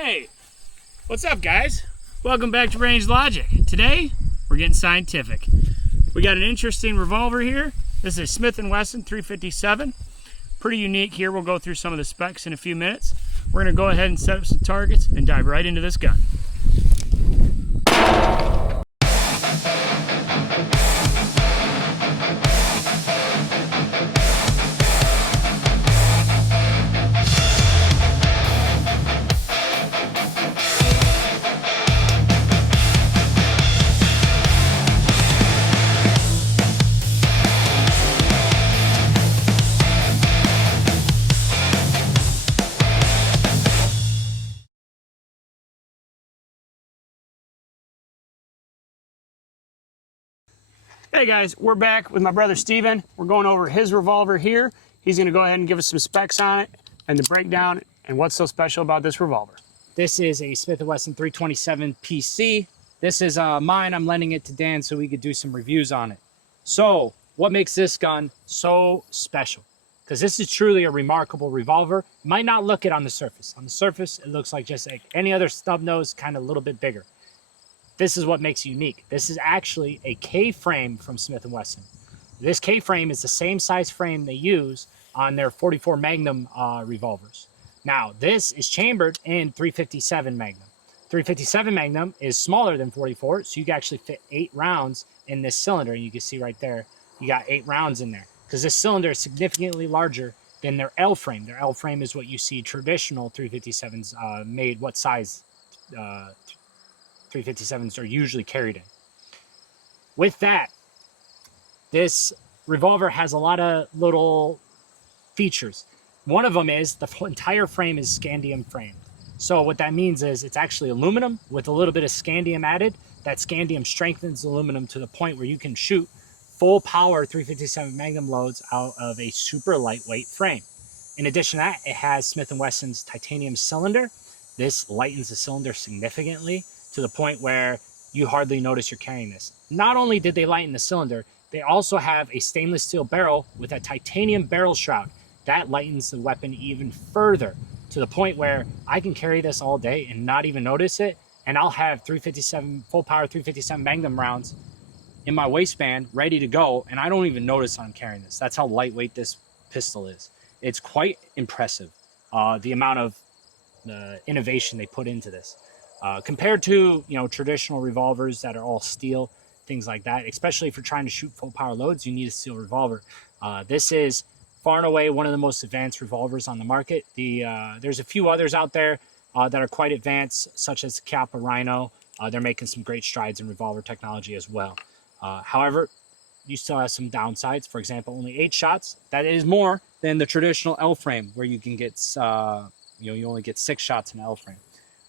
Hey, what's up guys? Welcome back to Range Logic. Today, we're getting scientific. We got an interesting revolver here. This is a Smith & Wesson 357. Pretty unique here. We'll go through some of the specs in a few minutes. We're gonna go ahead and set up some targets and dive right into this gun. Hey guys, we're back with my brother Steven. We're going over his revolver here. He's gonna go ahead and give us some specs on it and the breakdown and what's so special about this revolver. This is a Smith & Wesson 327 PC. This is mine. I'm lending it to Dan so we could do some reviews on it. So what makes this gun so special? Because this is truly a remarkable revolver. You might not look it on the surface. On the surface, it looks like just like any other stub nose, kind of a little bit bigger. This is what makes it unique. This is actually a K-frame from Smith & Wesson. This K-frame is the same size frame they use on their 44 Magnum revolvers. Now, this is chambered in 357 Magnum. 357 Magnum is smaller than 44, so you can actually fit 8 rounds in this cylinder. And you can see right there, you got 8 rounds in there. Because this cylinder is significantly larger than their L-frame. Their L-frame is what you see traditional 357s made, what size 357s are usually carried in. With that, this revolver has a lot of little features. One of them is the entire frame is scandium framed. So what that means is it's actually aluminum with a little bit of scandium added. That scandium strengthens aluminum to the point where you can shoot full power 357 Magnum loads out of a super lightweight frame. In addition to that, it has Smith & Wesson's titanium cylinder. This lightens the cylinder significantly to the point where you hardly notice you're carrying this. Not only did they lighten the cylinder, they also have a stainless steel barrel with a titanium barrel shroud. That lightens the weapon even further to the point where I can carry this all day and not even notice it, and I'll have 357 full power 357 Magnum rounds in my waistband ready to go, and I don't even notice I'm carrying this. That's how lightweight this pistol is. It's quite impressive, the amount of innovation they put into this. Compared to traditional revolvers that are all steel, things like that, especially if you're trying to shoot full power loads, you need a steel revolver. This is far and away one of the most advanced revolvers on the market. There's a few others out there that are quite advanced, such as Kappa Rhino. They're making some great strides in revolver technology as well. However, you still have some downsides. For example, only 8 shots. That is more than the traditional L frame, where you can get you only get 6 shots in L frame.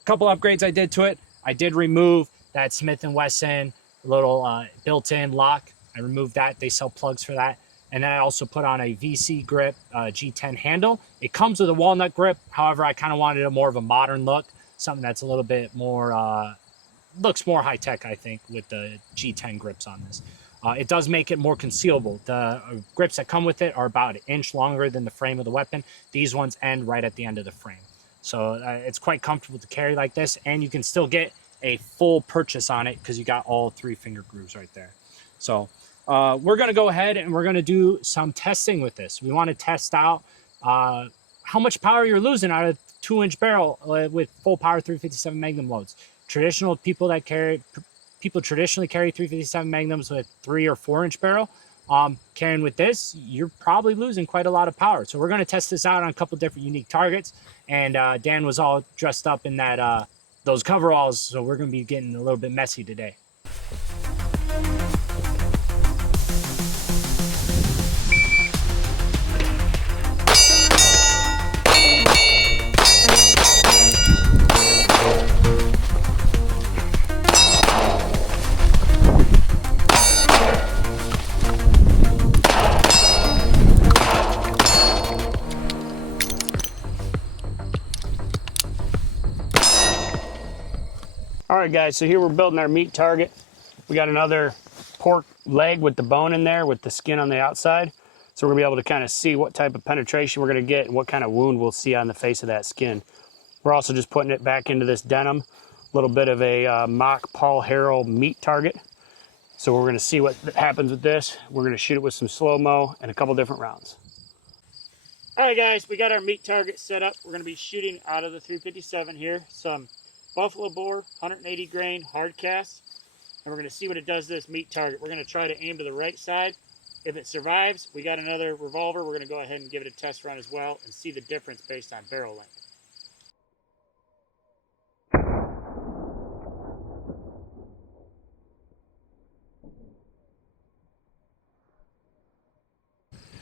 Couple upgrades I did to it. I did remove that Smith & Wesson little built-in lock. I removed that. They sell plugs for that. And then I also put on a VC grip G10 handle. It comes with a walnut grip. However, I kind of wanted a more of a modern look, something that's a little bit more, looks more high-tech, I think, with the G10 grips on this. It does make it more concealable. The grips that come with it are about 1 inch longer than the frame of the weapon. These ones end right at the end of the frame. So it's quite comfortable to carry like this, and you can still get a full purchase on it because you got all 3 finger grooves right there. So we're going to go ahead and we're going to do some testing with this. We want to test out how much power you're losing out of a 2-inch barrel with full power 357 Magnum loads. People traditionally carry 357 Magnums with 3 or 4-inch barrel. Carrying with this, you're probably losing quite a lot of power. So we're going to test this out on a couple different unique targets. And Dan was all dressed up in that those coveralls, so we're going to be getting a little bit messy today. All right guys, so here we're building our meat target. We got another pork leg with the bone in there with the skin on the outside. So we're gonna be able to kind of see what type of penetration we're gonna get and what kind of wound we'll see on the face of that skin. We're also just putting it back into this denim, a little bit of a mock Paul Harrell meat target. So we're gonna see what happens with this. We're gonna shoot it with some slow-mo and a couple different rounds. All right, guys, we got our meat target set up. We're gonna be shooting out of the 357 here, some buffalo boar, 180 grain hard cast, and we're gonna see what it does to this meat target. We're gonna try to aim to the right side. If it survives, we got another revolver. We're gonna go ahead and give it a test run as well and see the difference based on barrel length.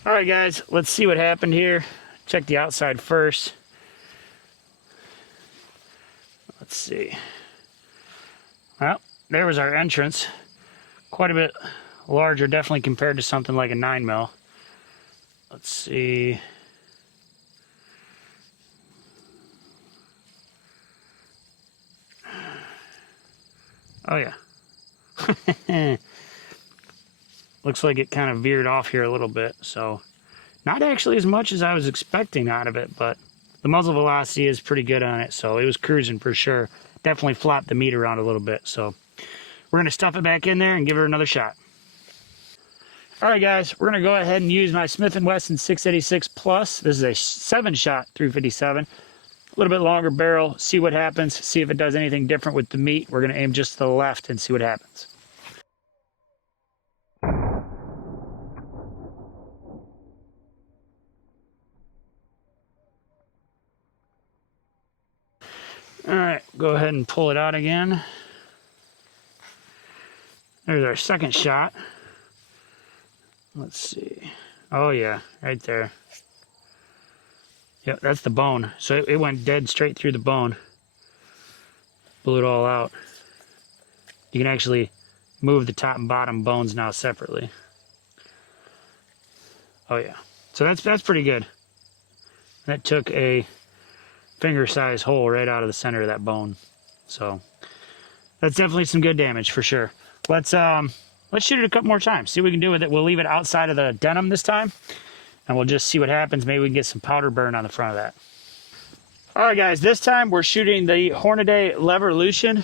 All right, guys, let's see what happened here. Check the outside first. Let's see. Well, there was our entrance. Quite a bit larger, definitely compared to something like a 9mm. Let's see. Oh, yeah. Looks like it kind of veered off here a little bit, so not actually as much as I was expecting out of it, but the muzzle velocity is pretty good on it, so it was cruising for sure. Definitely flopped the meat around a little bit, so we're going to stuff it back in there and give her another shot. All right, guys, we're going to go ahead and use my Smith & Wesson 686 Plus. This is a 7-shot 357. A little bit longer barrel, see what happens, see if it does anything different with the meat. We're going to aim just to the left and see what happens. All right, go ahead and pull it out again. There's our second shot. Let's see. Oh yeah, right there. Yep, that's the bone. So it went dead straight through the bone. Blew it all out. You can actually move the top and bottom bones now separately. Oh yeah. So that's pretty good. That took a finger-sized hole right out of the center of that bone. So that's definitely some good damage for sure. Let's shoot it a couple more times. See what we can do with it. We'll leave it outside of the denim this time, and we'll just see what happens. Maybe we can get some powder burn on the front of that. All right, guys. This time we're shooting the Hornady Revolution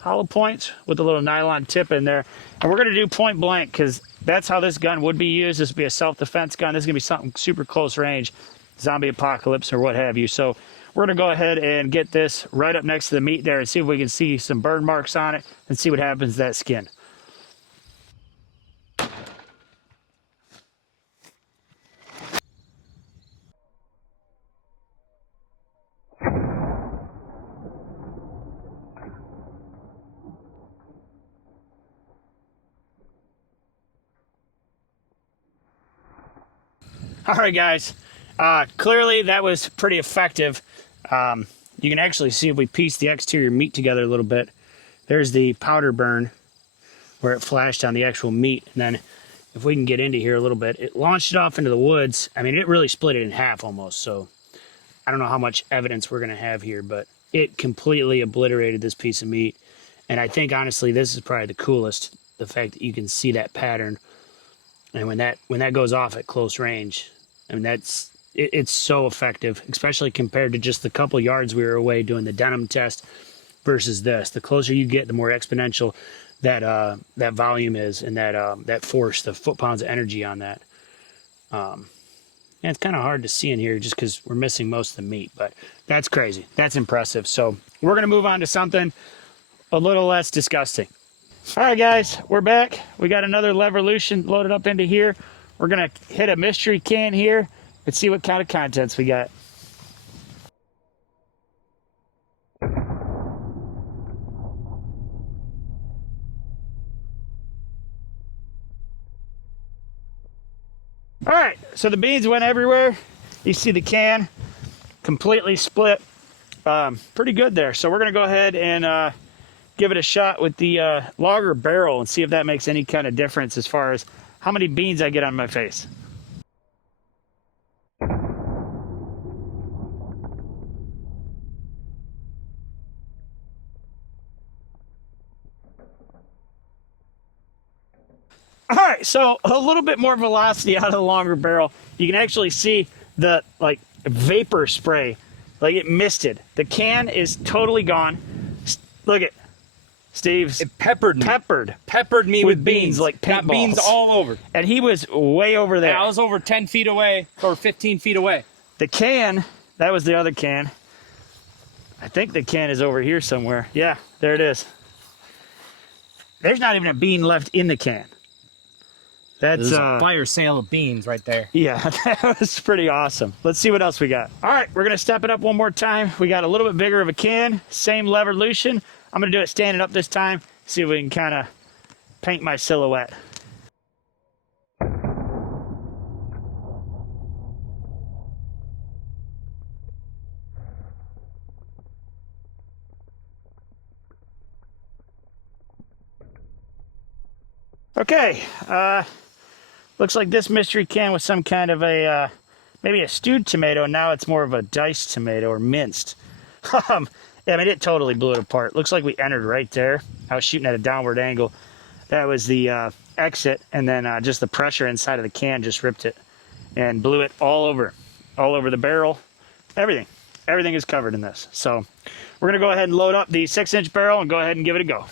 hollow points with a little nylon tip in there, and we're gonna do point blank because that's how this gun would be used. This would be a self-defense gun. This is gonna be something super close range, zombie apocalypse or what have you. So we're gonna go ahead and get this right up next to the meat there and see if we can see some burn marks on it and see what happens to that skin. All right, guys. Clearly that was pretty effective. You can actually see if we piece the exterior meat together a little bit. There's the powder burn where it flashed on the actual meat. And then if we can get into here a little bit, it launched it off into the woods. I mean, it really split it in half almost. So I don't know how much evidence we're going to have here, but it completely obliterated this piece of meat. And I think, honestly, this is probably the coolest, the fact that you can see that pattern. And when that goes off at close range, I mean, it's so effective, especially compared to just the couple yards we were away doing the denim test versus this. The closer you get, the more exponential that volume is, and that force, the foot-pounds of energy on that. And it's kind of hard to see in here just because we're missing most of the meat, but that's crazy. That's impressive. So we're going to move on to something a little less disgusting. All right, guys, we're back. We got another Revolution loaded up into here. We're going to hit a mystery can here and see what kind of contents we got. All right, so the beans went everywhere. You see the can completely split. Pretty good there. So we're going to go ahead and give it a shot with the lager barrel and see if that makes any kind of difference as far as how many beans I get on my face. All right, so a little bit more velocity out of the longer barrel. You can actually see the vapor spray Like it misted. The can is totally gone. Look at Steve's. It peppered me with beans. Like paintballs. Got beans all over. And he was way over there. I was over 10 feet away or 15 feet away. The can, that was the other can. I think the can is over here somewhere. Yeah, there it is. There's not even a bean left in the can. That's a fire sale of beans right there. Yeah, that was pretty awesome. Let's see what else we got. All right, we're gonna step it up one more time. We got a little bit bigger of a can, same levolution. I'm gonna do it standing up this time, see if we can kind of paint my silhouette. Okay, looks like this mystery can was some kind of a, maybe a stewed tomato. Now it's more of a diced tomato or minced. I mean, it totally blew it apart. Looks like we entered right there. I was shooting at a downward angle. That was the exit, and then just the pressure inside of the can just ripped it and blew it all over the barrel. Everything is covered in this. So we're gonna go ahead and load up the 6-inch barrel and go ahead and give it a go.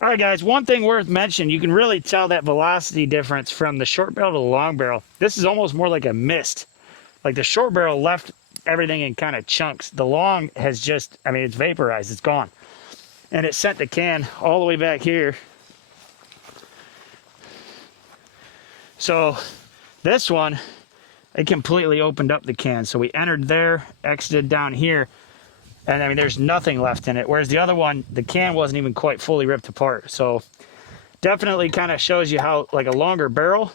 All right, guys, one thing worth mentioning, you can really tell that velocity difference from the short barrel to the long barrel. This is almost more like a mist. Like the short barrel left everything in kind of chunks. The long has just, I mean, it's vaporized, it's gone. And it sent the can all the way back here. So this one, it completely opened up the can. So we entered there, exited down here, and I mean, there's nothing left in it. Whereas the other one, the can wasn't even quite fully ripped apart. So definitely kind of shows you how like a longer barrel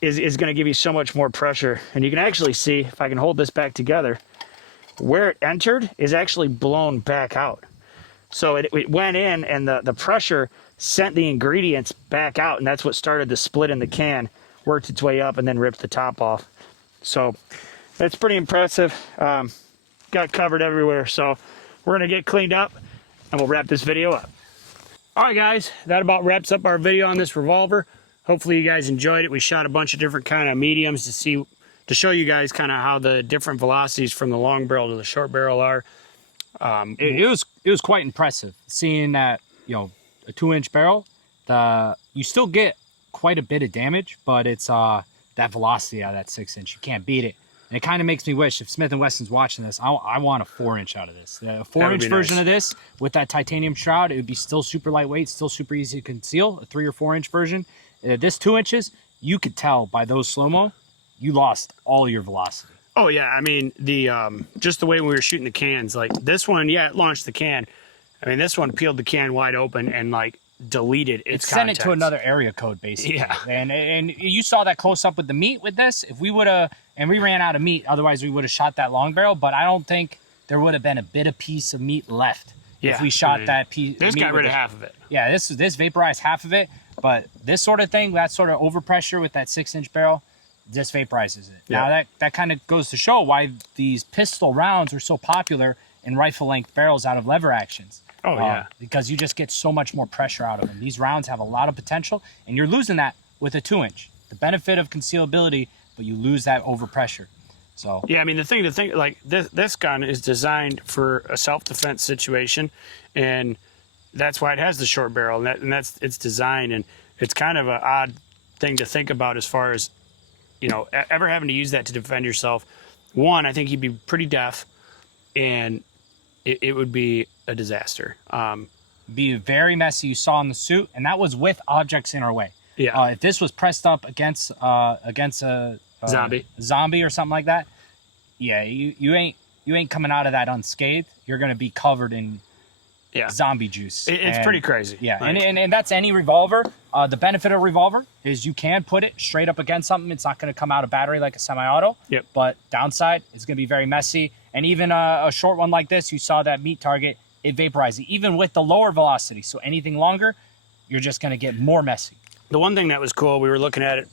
is going to give you so much more pressure. And you can actually see, if I can hold this back together, where it entered is actually blown back out. So it went in, and the pressure sent the ingredients back out, and that's what started the split in the can, worked its way up, and then ripped the top off. So that's pretty impressive. Got covered everywhere. So we're going to get cleaned up, and we'll wrap this video up. All right, guys, that about wraps up our video on this Revolver. Hopefully you guys enjoyed it. We shot a bunch of different kind of mediums to show you guys kind of how the different velocities from the long barrel to the short barrel are. It was quite impressive seeing that, you know, a 2-inch barrel. You still get quite a bit of damage, but it's that velocity out of that 6-inch. You can't beat it. And it kind of makes me wish, if Smith & Wesson's watching this, I want a 4-inch out of this. A 4-inch version of this with that titanium shroud, it would be still super lightweight, still super easy to conceal. A 3 or 4-inch version. This 2 inches, you could tell by those slow-mo, you lost all your velocity. Oh yeah, I mean the just the way we were shooting the cans, like this one, yeah, it launched the can. I mean, this one peeled the can wide open and like deleted its sent it to another area code, basically. Yeah. And you saw that close up with the meat with this. If we would have, and we ran out of meat, otherwise we would have shot that long barrel, but I don't think there would have been a bit of piece of meat left if we shot that piece. This got rid of half of it. Yeah, this vaporized half of it, but this sort of thing, that sort of overpressure with that 6-inch barrel, just vaporizes it. Yeah. Now that kind of goes to show why these pistol rounds are so popular in rifle length barrels out of lever actions. Oh, yeah. Because you just get so much more pressure out of them. These rounds have a lot of potential, and you're losing that with a 2-inch. The benefit of concealability, but you lose that overpressure. So yeah, I mean, the thing to think, like this gun is designed for a self-defense situation, and that's why it has the short barrel, and that's its design. And it's kind of an odd thing to think about as far as, you know, ever having to use that to defend yourself. One, I think you'd be pretty deaf, and it would be a disaster. Be very messy. You saw in the suit, and that was with objects in our way. Yeah. If this was pressed up against a zombie or something like that, yeah, you ain't coming out of that unscathed. You're gonna be covered in zombie juice. It's pretty crazy. Yeah, like, and that's any revolver. The benefit of a revolver is you can put it straight up against something. It's not going to come out of battery like a semi-auto. Yep. But downside, it's going to be very messy. And even a short one like this, you saw that meat target, it vaporizes, even with the lower velocity. So anything longer, you're just going to get more messy. The one thing that was cool, we were looking at it,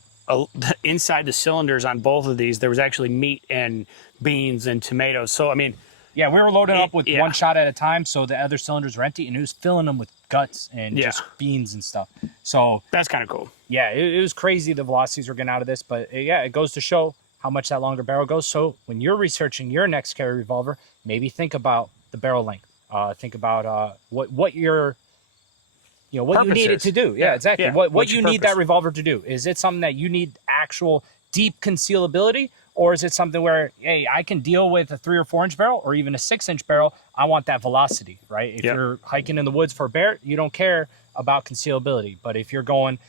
inside the cylinders on both of these, there was actually meat and beans and tomatoes. So, I mean, Yeah, we were loading up with yeah. one shot at a time, so the other cylinders were empty, and it was filling them with guts and Yeah. just beans and stuff. So That's kind of cool. yeah, it was crazy the velocities we're getting out of this, but yeah, it goes to show how much that longer barrel goes. So when you're researching your next carry revolver, maybe think about the barrel length. Think about what your what Purpose you need it is. to do. Yeah, exactly. Yeah. What What's you your need purpose? that revolver to do. Is it something that you need actual deep concealability, or is it something where, hey, I can deal with a 3 or 4 inch barrel or even a 6 inch barrel? I want that velocity, right? If Yep. you're hiking in the woods for a bear, you don't care about concealability. But if you're going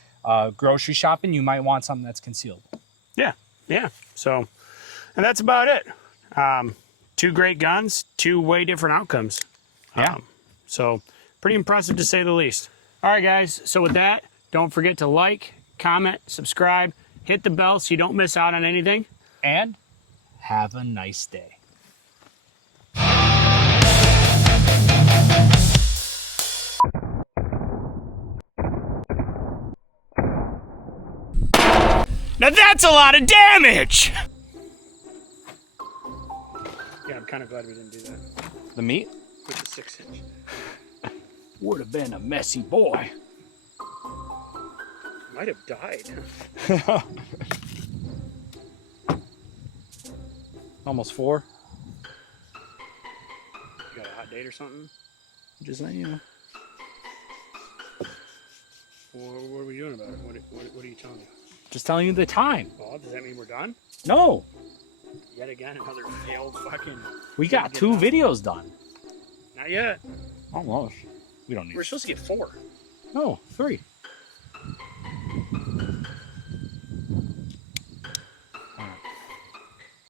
grocery shopping, you might want something that's concealed. Yeah. So, and that's about it. 2 great guns, 2 way different outcomes. Yeah. So pretty impressive to say the least. All right, guys. So with that, don't forget to like, comment, subscribe, hit the bell so you don't miss out on anything. And have a nice day. Now that's a lot of damage! Yeah, I'm kind of glad we didn't do that The meat? with the 6 inch. Would have been a messy boy. Might have died. Almost 4. You got a hot date or something? Just letting you know. What are we doing about it? What are you telling me? Just telling you the time. Well, does that mean we're done? No, Yet again, another failed fucking... we got 2 videos done. Not yet. Almost. We don't need. We're supposed to get 4. No, 3.